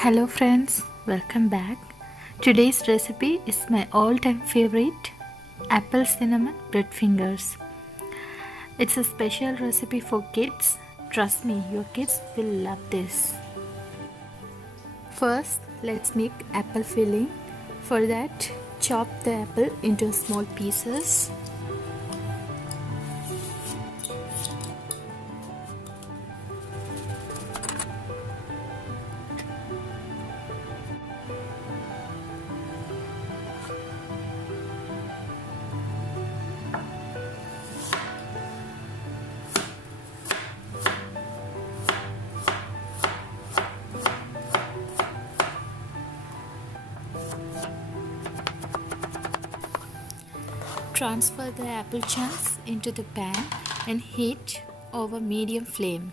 Hello friends, welcome back. Today's recipe is my all-time favorite, apple cinnamon bread fingers. It's a special recipe for kids. Trust me, your kids will love this. First, let's make apple filling. For that, chop the apple into small pieces. Transfer the apple chunks into the pan and heat over medium flame.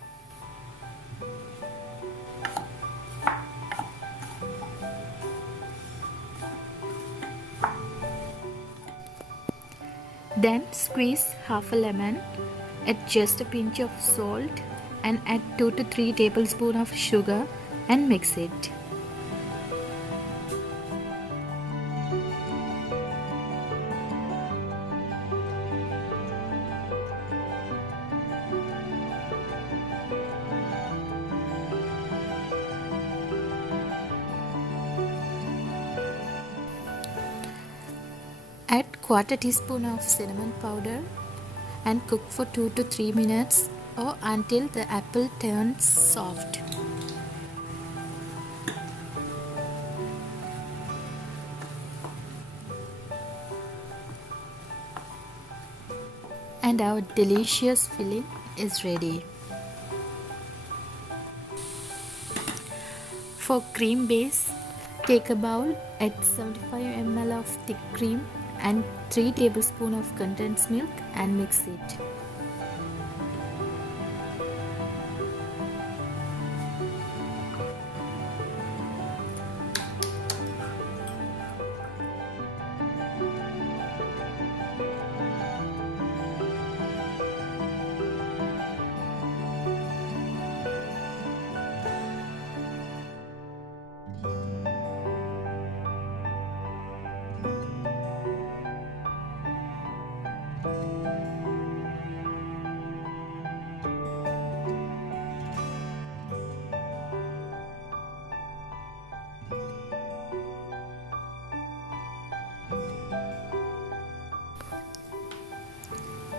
Then squeeze half a lemon, add just a pinch of salt and add 2 to 3 tablespoons of sugar and mix it. Add quarter teaspoon of cinnamon powder and cook for 2 to 3 minutes or until the apple turns soft. And our delicious filling is ready. For cream base, take a bowl, add 75 ml of thick cream and 3 tablespoons of condensed milk and mix it.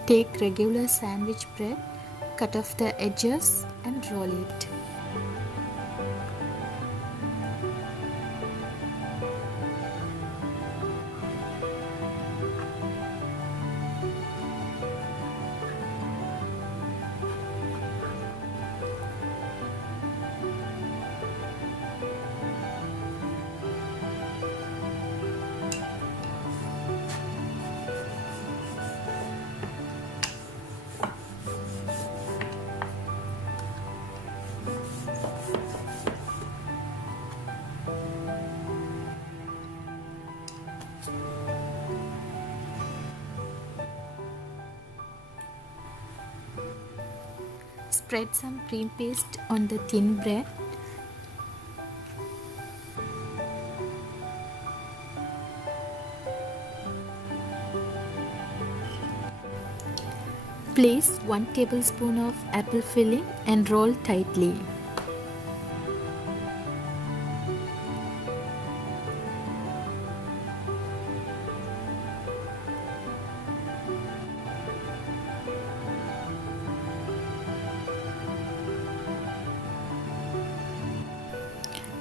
Take regular sandwich bread, cut off the edges and roll it. Spread some cream paste on the thin bread. Place 1 tablespoon of apple filling and roll tightly.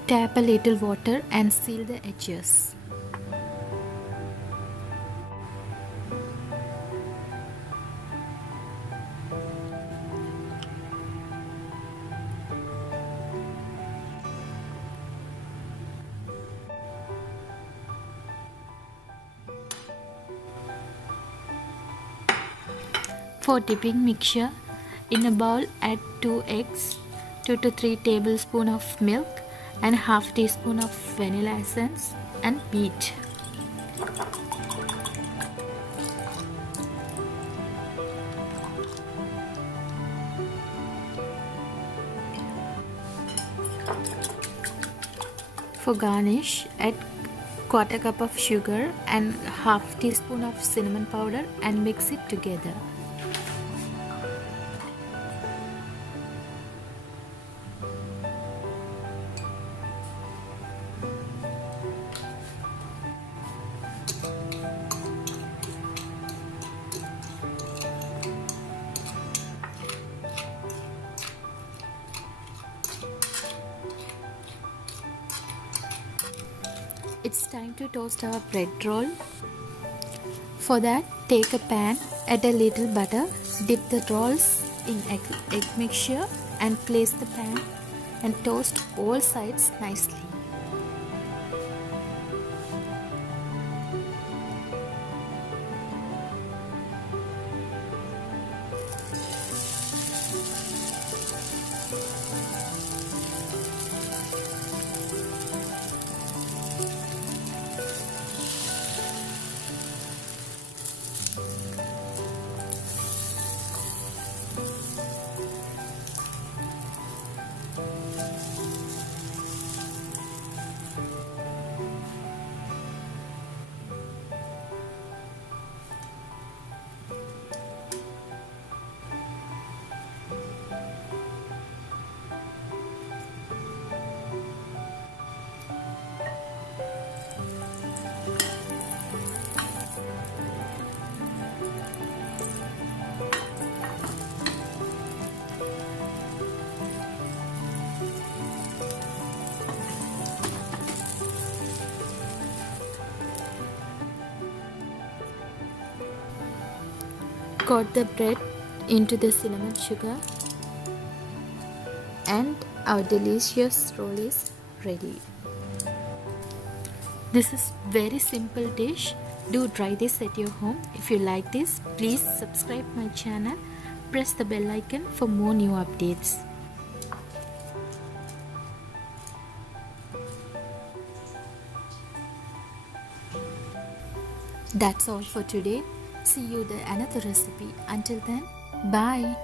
Tap a little water and seal the edges. For dipping mixture, in a bowl add 2 eggs, 2 to 3 tablespoons of milk and half teaspoon of vanilla essence and beat. For garnish, add quarter cup of sugar and half teaspoon of cinnamon powder and mix it together. It's time to toast our bread roll. For that, take a pan, add a little butter, dip the rolls in egg mixture and place the pan and toast all sides nicely. Coat the bread into the cinnamon sugar and our delicious roll is ready. This is very simple dish. Do try this at your home. If you like this, please subscribe my channel. Press the bell icon for more new updates. That's all for today. See you in another recipe. Until then, bye.